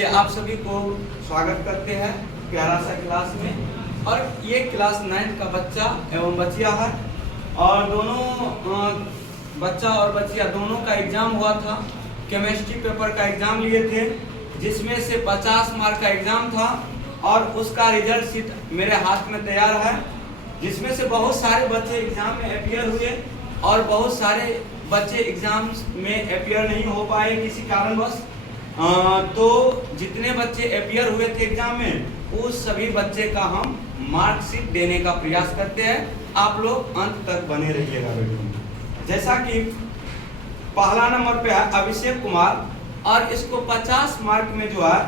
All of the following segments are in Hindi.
चलिए आप सभी को स्वागत करते हैं प्यारा सा क्लास में। और ये क्लास 9 का बच्चा एवं बच्चिया है और दोनों बच्चा और बच्चिया दोनों का एग्जाम हुआ था। केमिस्ट्री पेपर का एग्जाम लिए थे जिसमें से 50 मार्क का एग्जाम था और उसका रिजल्ट शीट मेरे हाथ में तैयार है, जिसमें से बहुत सारे बच्चे एग्जाम में अपीयर हुए और बहुत सारे बच्चे एग्जाम में अपीयर नहीं हो पाए किसी कारणवश। तो जितने बच्चे अपीयर हुए थे एग्जाम में उस सभी बच्चे का हम मार्कशीट देने का प्रयास करते हैं। आप लोग अंत तक बने रहिएगा वीडियो में। जैसा कि पहला नंबर पे है अभिषेक कुमार और इसको 50 मार्क में जो है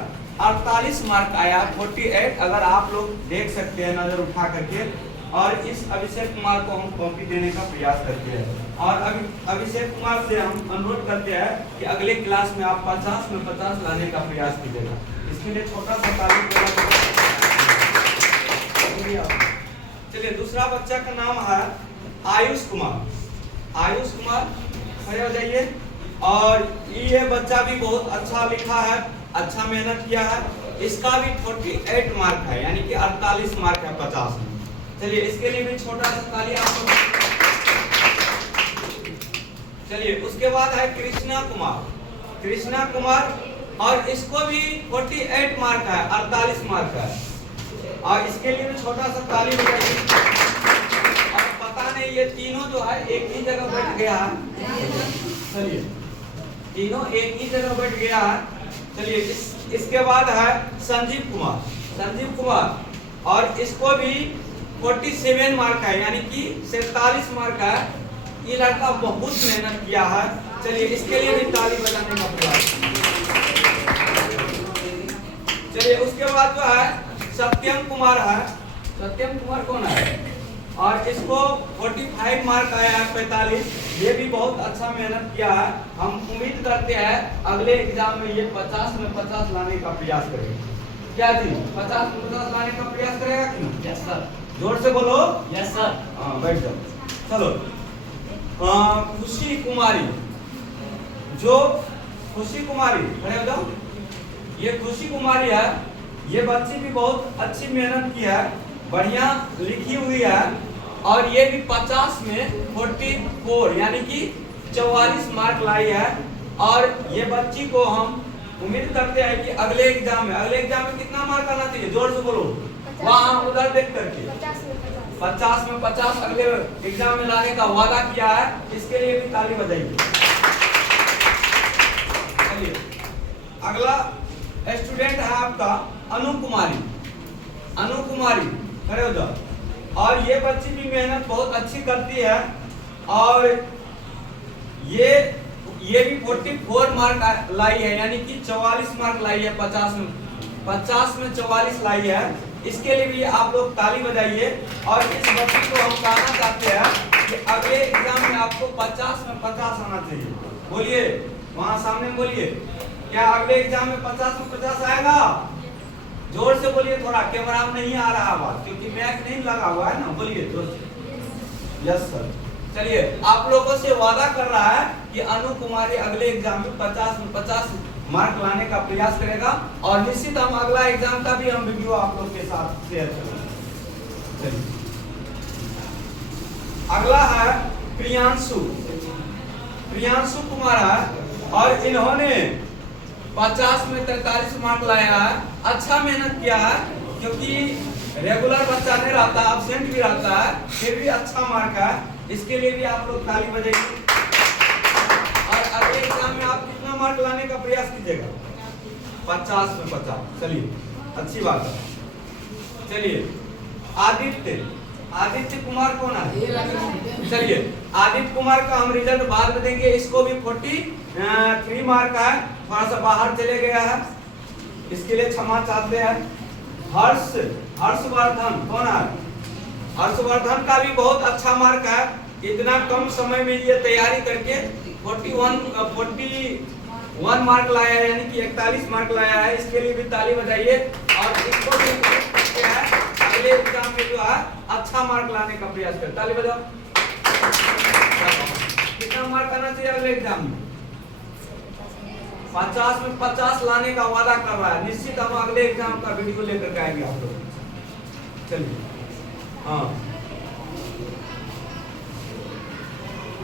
48 मार्क आया 48। अगर आप लोग देख सकते हैं नजर उठा करके, और इस अभिषेक कुमार को हम कॉपी देने का प्रयास करते हैं। और अभिषेक कुमार से हम अनुरोध करते हैं कि अगले क्लास में आप 50 में 50 लाने का प्रयास कीजिएगा। इसके लिए छोटा सा ताली। चलिए दूसरा बच्चा का नाम है आयुष कुमार। आयुष कुमार खड़े हो जाइए। और ये बच्चा भी बहुत अच्छा लिखा है, अच्छा मेहनत किया है। इसका भी 48 मार्क है, यानी कि 48 मार्क है 50 में। चलिए इसके लिए भी छोटा सा ताली आप लोग। चलिए उसके बाद है कृष्णा कुमार। कृष्णा कुमार और इसको भी 48 मार्क है, 48 मार्क है। और इसके लिए भी छोटा सा ताली बजाइए। और पता नहीं ये तीनों जो है एक ही जगह बैठ गया है। चलिए तीनों एक ही जगह बैठ गया है। चलिए इसके बाद है संजीव कुमार। संजीव कुमार और इसको भी 47 मार्क है, यानी कि 47 मार्क है। ये लड़का बहुत मेहनत किया है। चलिए इसके लिए भी ताली बजाने का प्रयास। चलिए उसके बाद जो है सत्यम कुमार है। सत्यम कुमार कौन है? और इसको 45 मार्क आया है 45। ये भी बहुत अच्छा मेहनत किया है। हम उम्मीद करते हैं अगले एग्जाम में ये 50 में 50 लाने का प्रयास करेगा। क्या जी 50 में 50 लाने का प्रयास करेगा कि नहीं? Yes sir. जोर से बोलो। Yes sir. हाँ बैठ जाओ। चलो खुशी कुमारी, जो खुशी कुमारी खड़े हो जाओ। ये खुशी कुमारी है। ये बच्ची भी बहुत अच्छी मेहनत की है, बढ़िया लिखी हुई है। और ये भी 50 में 44 यानी कि 44 मार्क लाई है। और ये बच्ची को हम उम्मीद करते हैं कि अगले एग्जाम में कितना मार्क आना चाहिए? जोर से बोलो। वहाँ उधर देख करके 50 में 50 अगले एग्जाम में लाने का वादा किया है। इसके लिए भी ताली बजाइए। चलिए अगला स्टूडेंट है आपका अनु कुमारी। अनु कुमारी खड़े हो जाओ। और ये बच्ची भी मेहनत बहुत अच्छी करती है। और ये भी 44 मार्क लाई है, यानी कि 44 मार्क लाई है 50 में 44 लाई है। इसके लिए भी आप लोग ताली बजाइए। और इस बच्ची को हम कहना चाहते हैं कि अगले एग्जाम में आपको 50 में 50 आना चाहिए। बोलिए वहां सामने बोलिए, क्या अगले एग्जाम में 50 में 50 आएगा? जोर से बोलिए। थोड़ा कैमरा में नहीं आ रहा बात, क्योंकि मैक नहीं लगा हुआ है ना। बोलिए जोर से। Yes sir. चलिए आप लोगों से वादा कर रहा है कि अनु कुमारी अगले एग्जाम में 50 में 50 मार्क लाने का प्रयास करेगा। और निश्चित हम अगला एग्जाम का भी हम वीडियो आप लोग के साथ शेयर करेंगे। अगला है प्रियांशु। प्रियांशु कुमार है और इन्होंने 50 में 43 मार्क लाया है। अच्छा मेहनत किया है, क्योंकि रेगुलर बच्चा नहीं रहता, एब्सेंट भी रहता है, फिर भी अच्छा मार्क है। इसके लिए भी आप लोग ताली बजाइए। और अगले एग्जाम में आप कितना मार्क लाने का प्रयास कीजिएगा? 50 में 50। चलिए अच्छी बात है। चलिए आदित्य कुमार कौन है? चलिए आदित्य कुमार का हम रिजल्ट बाद में देंगे। इसको भी 43 मार्क है, थोड़ा सा बाहर चले गया है, इसके लिए क्षमा चाहते हैं। हर्षवर्धन कौन है? हर्षवर्धन का भी बहुत अच्छा मार्क है। इतना कम समय में ये तैयारी करके 41 मार्क लाया है, यानी कि 41 मार्क लाया है। इसके लिए भी ताली बजाइए। और इसको भी अगले एग्जाम में जो है अच्छा मार्क लाने का प्रयास करें। ताली बजाओ। कितना मार्क आना चाहिए अगले एग्जाम में? 50 में 50 लाने का वादा कर रहा है। निश्चित हम अगले एग्जाम का वीडियो लेकर के आएंगे आप लोग। चलिए हाँ,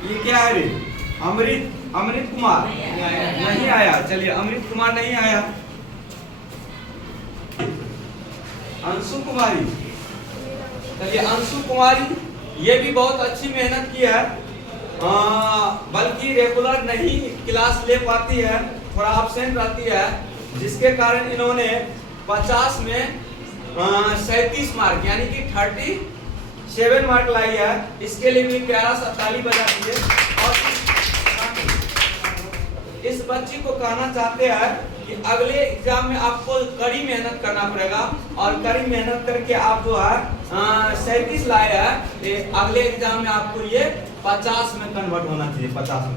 ये क्या है रे? अमृत कुमार नहीं आया। चलिए अमृत कुमार नहीं आया। अंशु कुमारी, चलिए अंशु कुमारी, ये भी बहुत अच्छी मेहनत की है, बल्कि रेगुलर नहीं क्लास ले पाती है, थोड़ा absent रहती है, जिसके कारण इन्होंने 50 में 37 मार्क यानी कि 37 मार्क लाई है। इसके लिए भी प्यारा सा ताली बजा दीजिए। और इस बच्ची को कहना चाहते हैं कि अगले एग्जाम में आपको कड़ी मेहनत करना पड़ेगा, और कड़ी मेहनत करके आप जो है 37 लाए हैं, अगले एग्जाम में आपको ये 50 में कन्वर्ट होना चाहिए। 50 में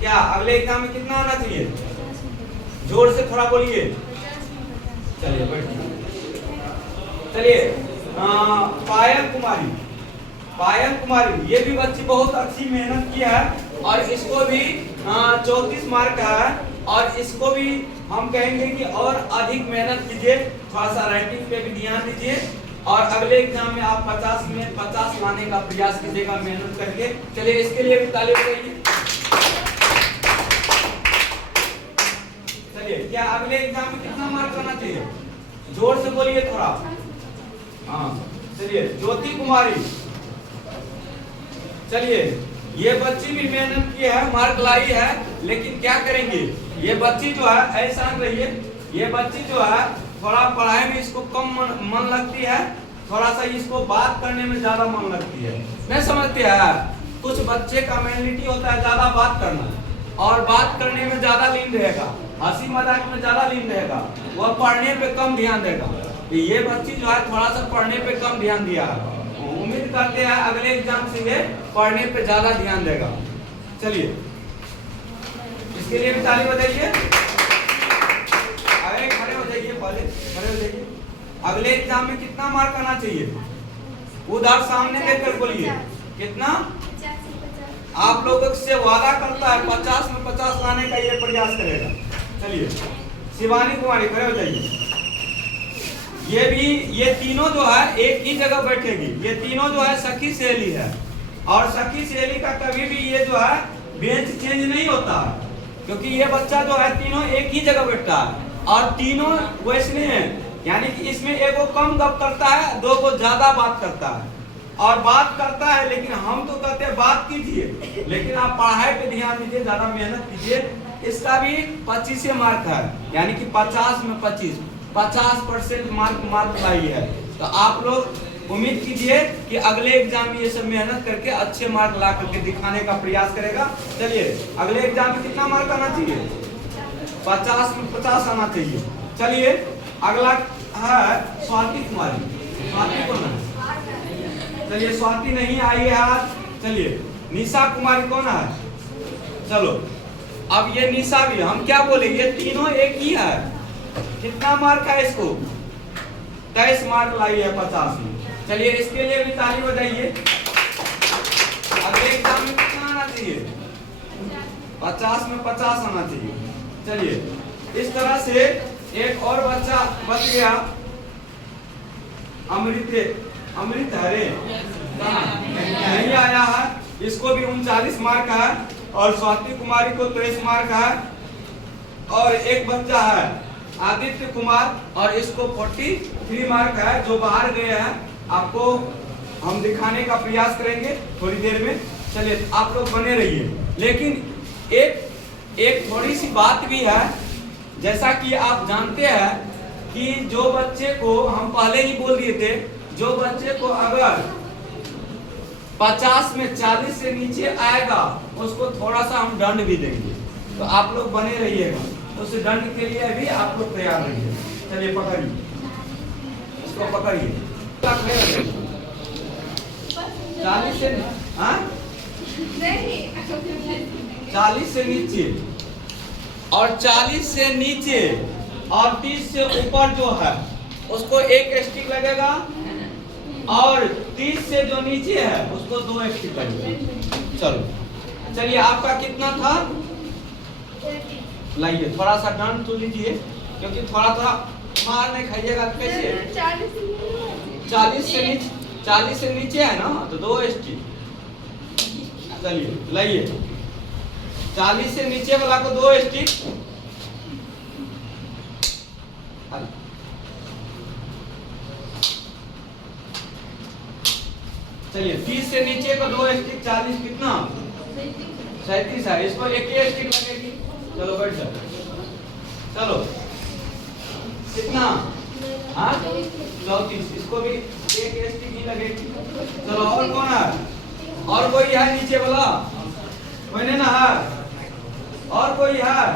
क्या अगले एग्जाम में कितना आना चाहिए? जोर से थोड़ा बोलिए। चलिए बैठिए। चलिए पायल कुमारी, ये भी बच्ची बहुत अच्छी मेहनत की है, और इसको भी 34 मार्क है, और इसको भी हम कहेंगे कि और अधिक मेहनत कीजिए, थोड़ा सा राइटिंग पे भी ध्यान दीजिए, और अगले एग्जाम में आप 50 में 50 लाने का प्रयास कीजिएगा मेहनत करके। चलिए इसके लिए भी ताली बजाइए। चलिए क्या अगले एग्जाम में कितना मार्क आना चाहिए? जोर से बोलिए थोड़ा। हाँ चलिए ज्योति कुमारी, चलिए ये बच्ची भी मेहनत की है, मार्क लाई है, लेकिन क्या करेंगे, ये बच्ची जो है ऐसा रहिए, ये बच्ची जो है थोड़ा पढ़ाई में इसको कम मन लगती है, थोड़ा सा इसको बात करने में ज्यादा मन लगती है। नहीं समझते हैं? कुछ बच्चे का मेंटालिटी होता है ज्यादा बात करना, और बात करने में ज्यादा लीन रहेगा, हंसी मजाक में ज्यादा लीन रहेगा, वह पढ़ने पे कम ध्यान देगा। ये बच्ची जो है थोड़ा सा पढ़ने पे कम ध्यान दिया है, उम्मीद करते हैं अगले एग्जाम से ये पढ़ने पे ज्यादा ध्यान देगा। चलिए इसके लिए भी ताली बजाइए। अरे खड़े हो जाइए, पहले खड़े हो जाइए। अगले एग्जाम में कितना मार्क आना चाहिए? उधर सामने देखकर बोलिए। कितना? आप लोगों से वादा करता है 50 में 50 लाने का ये प्रयास करेगा। चलिए शिवानी कुमारी, खड़े हो जाइए। ये तीनों जो है एक ही जगह बैठेगी। ये तीनों जो है सखी सहेली है, और सखी सहेली का कभी भी ये जो है बेंच चेंज नहीं होता है, क्योंकि ये बच्चा जो है तीनों एक ही जगह बैठता है, और तीनों वैसने हैं, यानी कि इसमें एक को कम गप करता है, दो को ज्यादा बात करता है, और बात करता है, लेकिन हम तो कहते हैं बात कीजिए, लेकिन आप पढ़ाई पे ध्यान दीजिए, ज्यादा मेहनत कीजिए। इसका भी 25 मार्क है, यानी कि 50 में 50% मार्क लाई है। तो आप लोग उम्मीद कीजिए कि अगले एग्जाम में ये सब मेहनत करके अच्छे मार्क ला करके दिखाने का प्रयास करेगा। चलिए अगले एग्जाम में कितना मार्क आना चाहिए? 50 में 50 आना चाहिए। चलिए अगला है स्वाति कुमारी। स्वाति कौन है? चलिए स्वाति नहीं आई है आज। चलिए निशा कुमारी कौन है? चलो अब ये निशा भी, हम क्या बोले, ये तीनों एक ही है। कितना मार्क है इसको? 23 मार्क लाई है 50 में। चलिए इसके लिए भी ताली बजाइए। अगले एग्जाम में कितना आना चाहिए? 50 में 50 आना चाहिए। चलिए इस तरह से एक और बच्चा बच गया, अमृत हरे नहीं आया है, इसको भी 39 मार्क है, और स्वाति कुमारी को 23 मार्क है, और एक बच्चा है आदित्य कुमार, और इसको 43 मार्क है, जो बाहर गए हैं। आपको हम दिखाने का प्रयास करेंगे थोड़ी देर में। चलिए आप लोग बने रहिए। लेकिन एक थोड़ी सी बात भी है, जैसा कि आप जानते हैं कि जो बच्चे को हम पहले ही बोल दिए थे, जो बच्चे को अगर 50 में 40 से नीचे आएगा उसको थोड़ा सा हम दंड भी देंगे, तो आप लोग बने रहिएगा। तो उस दंड के लिए भी आप लोग तैयार रहिए। चलिए पकड़िए, इसको पकड़िए। 40 से 40 से नीचे, और 40 से नीचे और 30 से ऊपर जो है उसको 1 स्टिक लगेगा, और 30 से जो नीचे है उसको 2 स्टिक लगेगा। चलो चलिए आपका कितना था? लाइए थोड़ा सा दंड तो लीजिए, क्योंकि थोड़ा थोड़ा मार नहीं खाइएगा तो कैसे। 40 से नीचे है ना तो 2 स्टिक। चलिए लाइए 40 से नीचे वाला को 2 स्टिक। चलिए 30 से नीचे को 2 स्टिक, 40 कितना 37 है, इसको एक ही स्टिक लगेगी। चलो बैठ जाओ। चलो कितना 34, इसको भी एक स्टिक ही लगेगी। चलो और कौन है, और कोई है नीचे वाला, कोई नहीं ना है, और कोई है।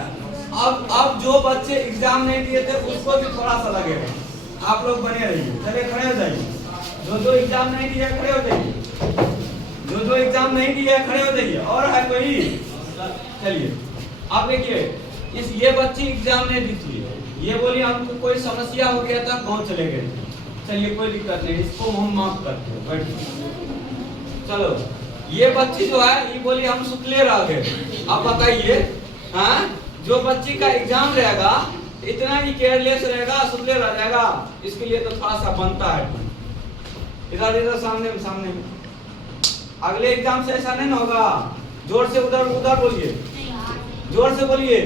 अब जो बच्चे एग्जाम नहीं दिए थे उसको भी थोड़ा सा लगेगा। आप लोग बने रहिए। चलिए खड़े हो जाइए, जो एग्जाम नहीं दिया खड़े हो जाइए, जो एग्जाम नहीं दिया खड़े हो जाइए। और है कोई? चलिए आप देखिए, ये बच्ची एग्जाम नहीं दी थी, ये बोली हमको कोई समस्या हो गया था, गाँव चले गए थे। चलिए कोई दिक्कत नहीं, इसको हम माफ करते हैं, बैठ। चलो ये बच्ची जो है ये बोली हम शुक्ले रह गए। अब बताइए, हाँ जो बच्ची का एग्जाम रहेगा इतना ही केयरलेस रहेगा, शुक्ले रह जाएगा, इसके लिए तो थोड़ा सा बनता है। इधर सामने में अगले एग्जाम से ऐसा नहीं होगा। जोर से उधर बोलिए, जोर से बोलिए।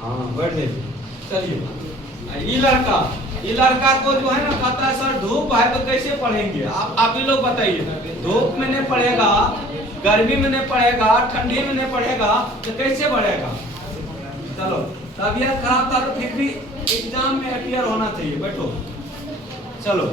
हाँ बैठ जाइए। चलिए ये लड़का को जो है ना कहता है सर धूप है तो कैसे पढ़ेंगे। आप ही लोग बताइए, धूप में नहीं पढ़ेगा, गर्मी में नहीं पढ़ेगा, ठंडी में नहीं पढ़ेगा तो कैसे बढ़ेगा। चलो तबीयत खराब था तो फिर भी एग्जाम में अपीयर होना चाहिए। बैठो। चलो